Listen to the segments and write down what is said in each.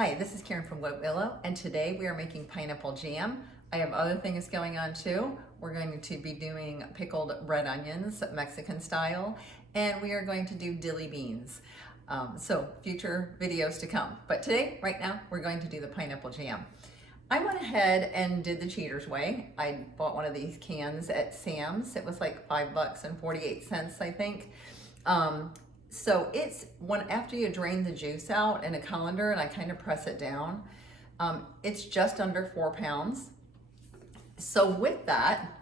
Hi, this is Karen from White Willow, and today we are making pineapple jam. I have other things going on too. We're going to be doing pickled red onions, Mexican style, and we are going to do dilly beans. So future videos to come. But today, right now, we're going to do the pineapple jam. I went ahead and did the cheater's way. I bought one of these cans at Sam's. It was like $5.48, I think. So it's after you drain the juice out in a colander and I kind of press it down, it's just under 4 pounds. So with that,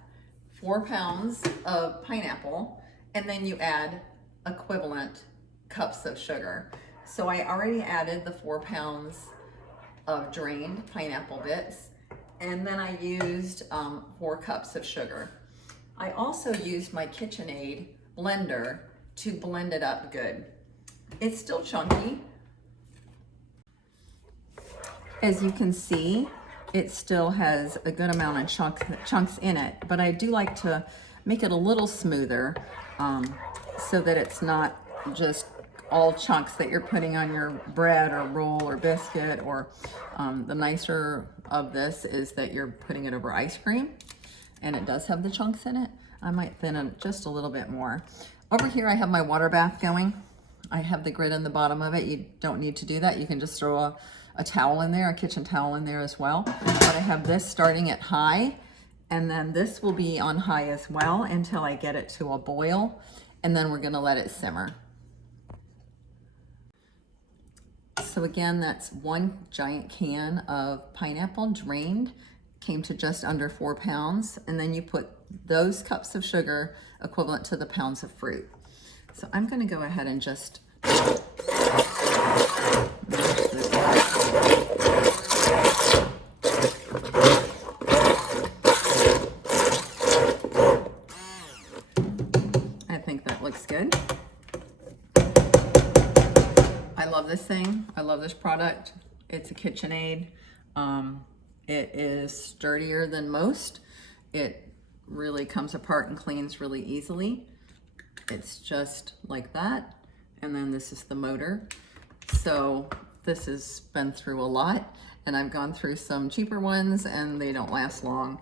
4 pounds of pineapple, and then you add equivalent cups of sugar. So I already added the 4 pounds of drained pineapple bits, and then I used 4 cups of sugar. I also used my KitchenAid blender to blend it up good. It's still chunky. As you can see, it still has a good amount of chunks in it, but I do like to make it a little smoother so that it's not just all chunks that you're putting on your bread or roll or biscuit, or the nicer of this is that you're putting it over ice cream and it does have the chunks in it. I might thin it just a little bit more. Over here I have my water bath going. I have the grit in the bottom of it. You don't need to do that. You can just throw a towel in there, a kitchen towel in there as well. But I have this starting at high, and then this will be on high as well until I get it to a boil, and then we're gonna let it simmer. So again, that's 1 giant can of pineapple drained, came to just under 4 pounds, and then you put those cups of sugar equivalent to the pounds of fruit. So I'm going to go ahead and just I think that looks good. I love this thing. I love this product. It's a KitchenAid. It is sturdier than most. It really comes apart and cleans really easily. It's just like that. And then this is the motor. So this has been through a lot, and I've gone through some cheaper ones and they don't last long.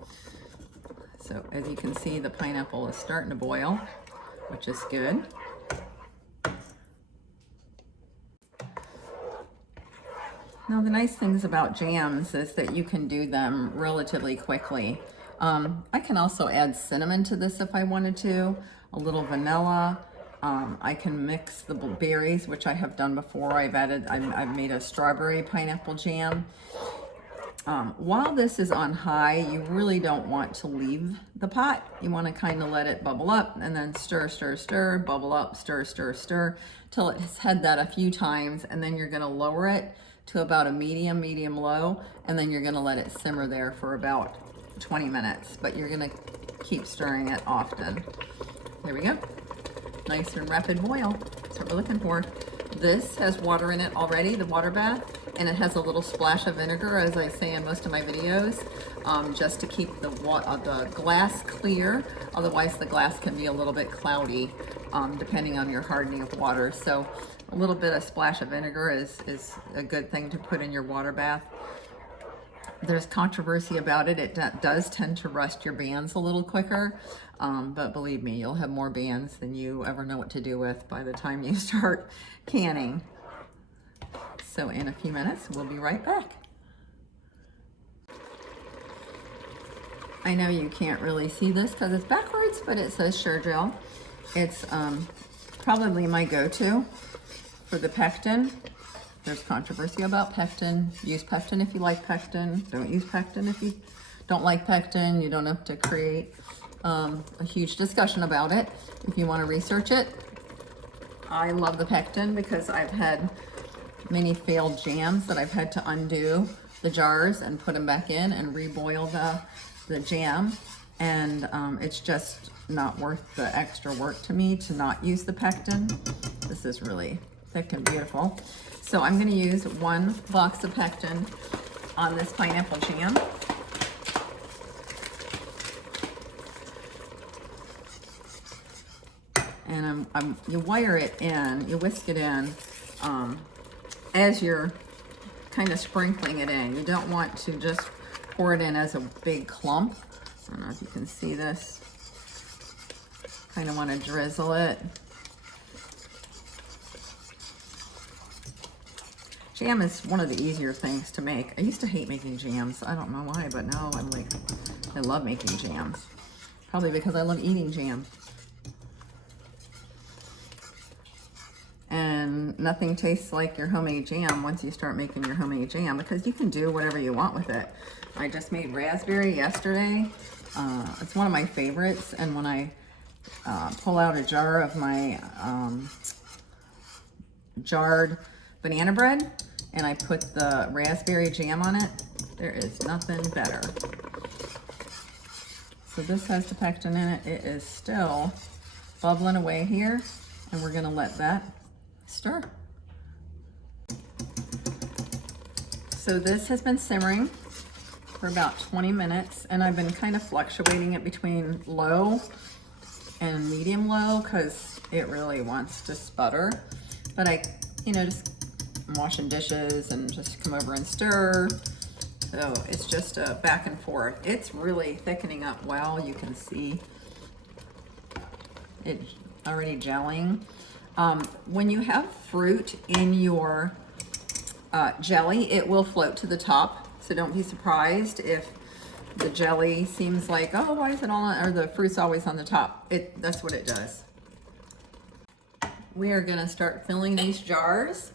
So as you can see, the pineapple is starting to boil, which is good. Now the nice things about jams is that you can do them relatively quickly. I can also add cinnamon to this if I wanted to, a little vanilla. I can mix the berries, which I have done before. I've made a strawberry pineapple jam. While this is on high, you really don't want to leave the pot. You want to kind of let it bubble up and then stir, stir, stir, bubble up, stir, stir, stir, till it's had that a few times, and then you're going to lower it to about a medium low, and then you're going to let it simmer there for about 20 minutes, but you're going to keep stirring it often. There we go. Nice and rapid boil. That's what we're looking for. This has water in it already, the water bath, and it has a little splash of vinegar, as I say in most of my videos, just to keep the glass clear. Otherwise, the glass can be a little bit cloudy, depending on your hardening of water. So a little bit of splash of vinegar is a good thing to put in your water bath. There's controversy about it. It does tend to rust your bands a little quicker, but believe me, you'll have more bands than you ever know what to do with by the time you start canning. So in a few minutes, we'll be right back. I know you can't really see this because it's backwards, but it says Sure Gel. It's probably my go-to for the pectin. There's controversy about pectin. Use pectin if you like pectin. Don't use pectin if you don't like pectin. You don't have to create a huge discussion about it if you want to research it. I love the pectin because I've had many failed jams that I've had to undo the jars and put them back in and reboil the jam. And it's just not worth the extra work to me to not use the pectin. This is really thick and beautiful. So I'm going to use 1 box of pectin on this pineapple jam. And you wire it in, you whisk it in as you're kind of sprinkling it in. You don't want to just pour it in as a big clump. I don't know if you can see this. Kind of want to drizzle it. Jam is one of the easier things to make. I used to hate making jams. I don't know why, but now I'm like, I love making jams. Probably because I love eating jam. And nothing tastes like your homemade jam once you start making your homemade jam, because you can do whatever you want with it. I just made raspberry yesterday. It's one of my favorites, and when I pull out a jar of my jarred banana bread and I put the raspberry jam on it, there is nothing better. So this has the pectin in it. It is still bubbling away here, and we're gonna let that stir. So this has been simmering for about 20 minutes, and I've been kind of fluctuating it between low and medium low because it really wants to sputter. But I, just washing dishes and just come over and stir. So it's just a back and forth. It's really thickening up well. You can see it already gelling. When you have fruit in your jelly, it will float to the top. So don't be surprised if the jelly seems like, oh, why is it all on, or the fruit's always on the top. That's what it does. We are gonna start filling these jars.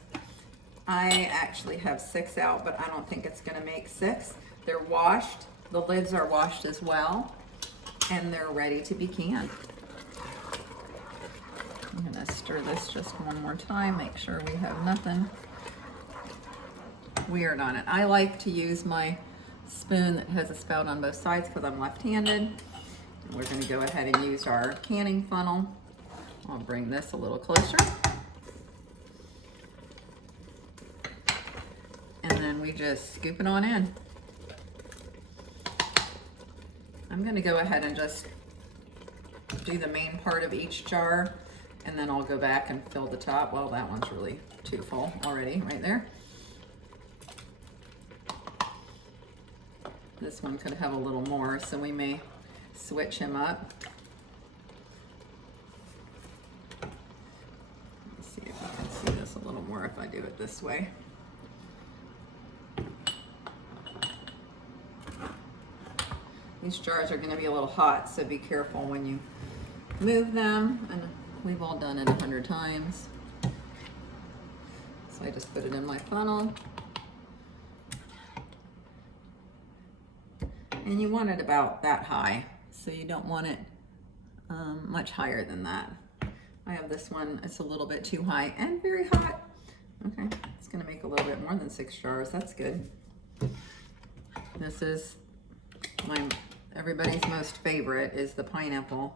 I actually have 6 out, but I don't think it's gonna make 6. They're washed, the lids are washed as well, and they're ready to be canned. I'm gonna stir this just one more time, make sure we have nothing weird on it. I like to use my spoon that has a spout on both sides because I'm left-handed. And we're gonna go ahead and use our canning funnel. I'll bring this a little closer. And then we just scoop it on in. I'm gonna go ahead and just do the main part of each jar, and then I'll go back and fill the top. Well, that one's really too full already, right there. This one could have a little more, so we may switch him up. Let's see if you can see this a little more if I do it this way. These jars are going to be a little hot, so be careful when you move them. And we've all done it 100 times. So I just put it in my funnel. And you want it about that high, so you don't want it much higher than that. I have this one, it's a little bit too high and very hot. Okay, it's gonna make a little bit more than 6 jars, that's good. This is everybody's most favorite is the pineapple.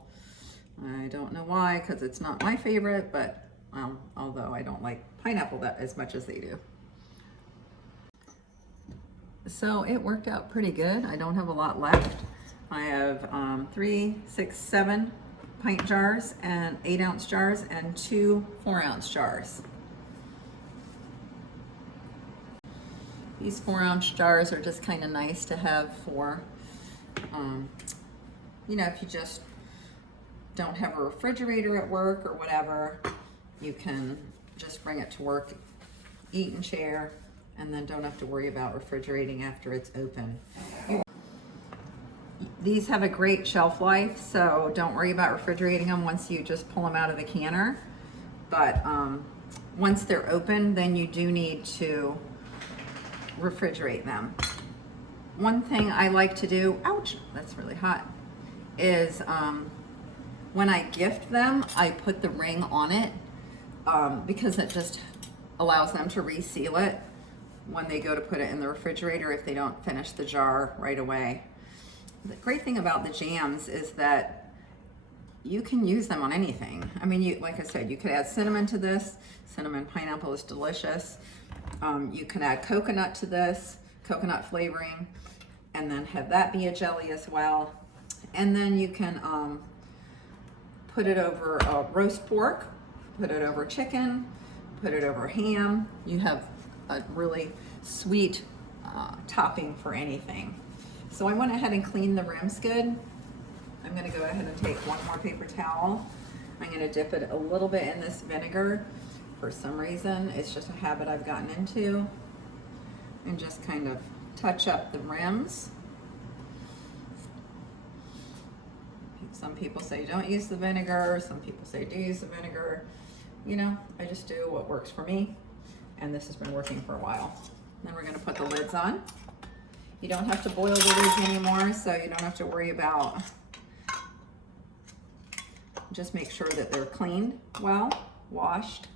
I don't know why, because it's not my favorite, but although I don't like pineapple that as much as they do. So it worked out pretty good. I don't have a lot left. I have 3, 6, 7 pint jars and 8-ounce jars and 2 4-ounce jars. These 4-ounce jars are just kind of nice to have for, if you just don't have a refrigerator at work or whatever, you can just bring it to work, eat and share, and then don't have to worry about refrigerating after it's open. These have a great shelf life, so don't worry about refrigerating them once you just pull them out of the canner. But once they're open, then you do need to refrigerate them. One thing I like to do, ouch, that's really hot, is when I gift them, I put the ring on it because it just allows them to reseal it when they go to put it in the refrigerator if they don't finish the jar right away. The great thing about the jams is that you can use them on anything. I mean, like I said, you could add cinnamon to this. Cinnamon pineapple is delicious. You can add coconut to this, coconut flavoring, and then have that be a jelly as well. And then you can put it over roast pork, put it over chicken, put it over ham. You have a really sweet topping for anything. So I went ahead and cleaned the rims good. I'm going to go ahead and take one more paper towel. I'm going to dip it a little bit in this vinegar. For some reason, it's just a habit I've gotten into. And just kind of touch up the rims. Some people say don't use the vinegar. Some people say do use the vinegar. You know, I just do what works for me. And this has been working for a while. Then we're going to put the lids on. You don't have to boil the lids anymore, so you don't have to worry about. Just make sure that they're cleaned well, washed,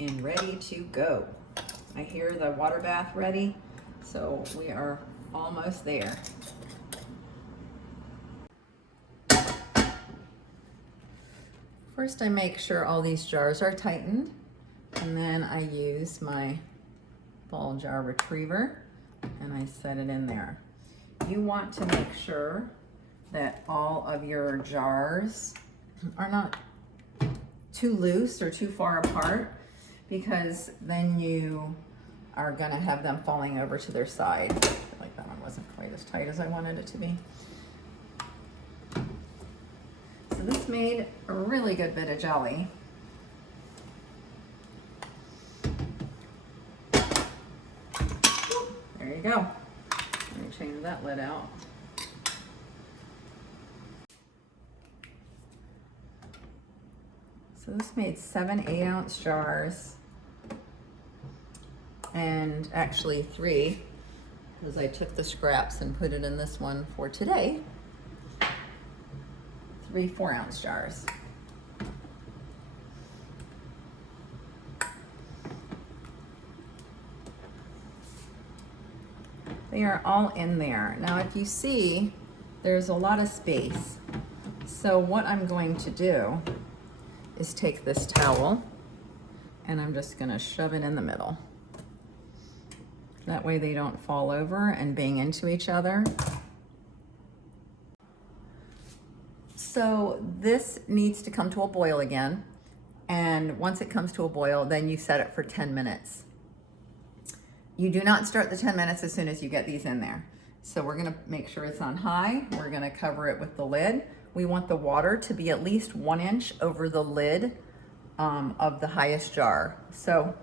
and ready to go. I hear the water bath ready, so we are almost there. First, I make sure all these jars are tightened, and then I use my ball jar retriever and I set it in there. You want to make sure that all of your jars are not too loose or too far apart, because then you are going to have them falling over to their side. I feel like that one wasn't quite as tight as I wanted it to be. So this made a really good bit of jelly. There you go. Let me change that lid out. So this made 7 8-ounce jars, and actually 3, because I took the scraps and put it in this one for today. 3 4-ounce jars. They are all in there. Now if you see, there's a lot of space. So what I'm going to do is take this towel and I'm just gonna shove it in the middle. That way they don't fall over and bang into each other. So this needs to come to a boil again. And once it comes to a boil, then you set it for 10 minutes. You do not start the 10 minutes as soon as you get these in there. So we're gonna make sure it's on high. We're gonna cover it with the lid. We want the water to be at least 1 inch over the lid of the highest jar. So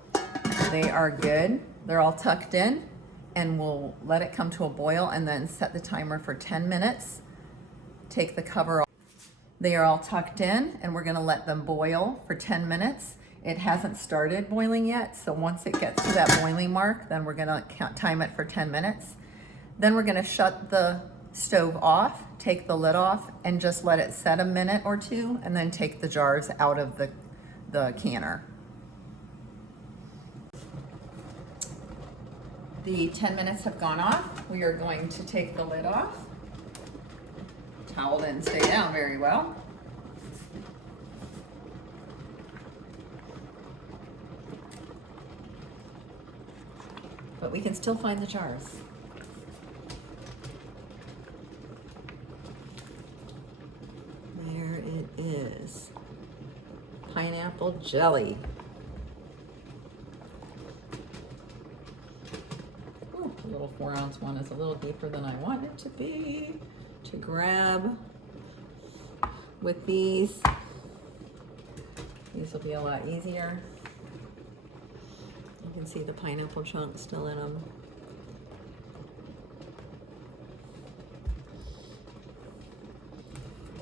they are good. They're all tucked in, and we'll let it come to a boil and then set the timer for 10 minutes. Take the cover off. They are all tucked in, and we're gonna let them boil for 10 minutes. It hasn't started boiling yet, so once it gets to that boiling mark, then we're gonna time it for 10 minutes. Then we're gonna shut the stove off, take the lid off, and just let it set a minute or two, and then take the jars out of the canner. The 10 minutes have gone off. We are going to take the lid off. Towel didn't stay down very well. But we can still find the jars. There it is. Pineapple jelly. Ooh, the little 4-ounce one is a little deeper than I want it to be. To grab with these will be a lot easier. You can see the pineapple chunks still in them.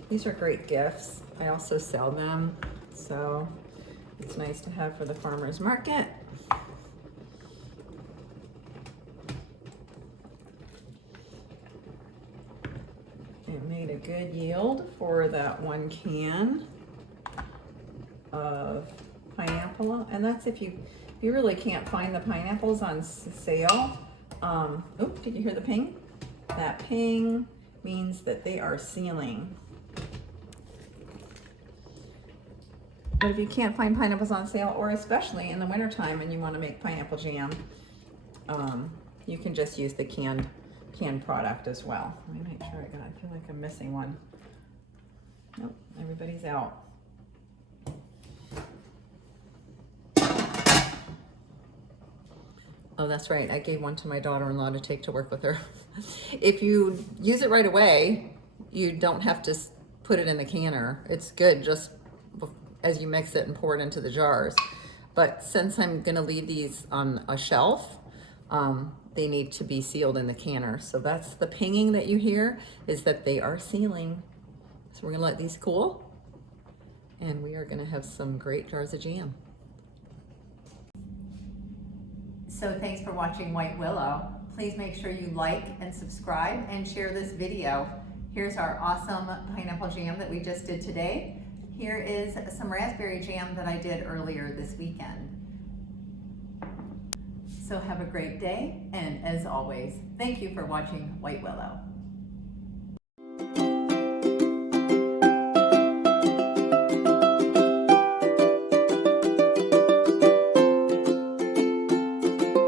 These are great gifts. I also sell them, so it's nice to have for the farmer's market. It made a good yield for that 1 can of pineapple, and that's if you really can't find the pineapples on sale. Oh, did you hear the ping? That ping means that they are sealing. But if you can't find pineapples on sale, or especially in the wintertime and you want to make pineapple jam, you can just use the canned product as well. Let me make sure I feel like I'm missing one. Nope, everybody's out. Oh, that's right. I gave one to my daughter-in-law to take to work with her. If you use it right away, you don't have to put it in the canner. It's good just as you mix it and pour it into the jars. But since I'm gonna leave these on a shelf, they need to be sealed in the canner. So that's the pinging that you hear, is that they are sealing. So we're gonna let these cool, and we are gonna have some great jars of jam. So thanks for watching White Willow. Please make sure you like and subscribe and share this video. Here's our awesome pineapple jam that we just did today. Here is some raspberry jam that I did earlier this weekend. So have a great day, and as always, thank you for watching White Willow.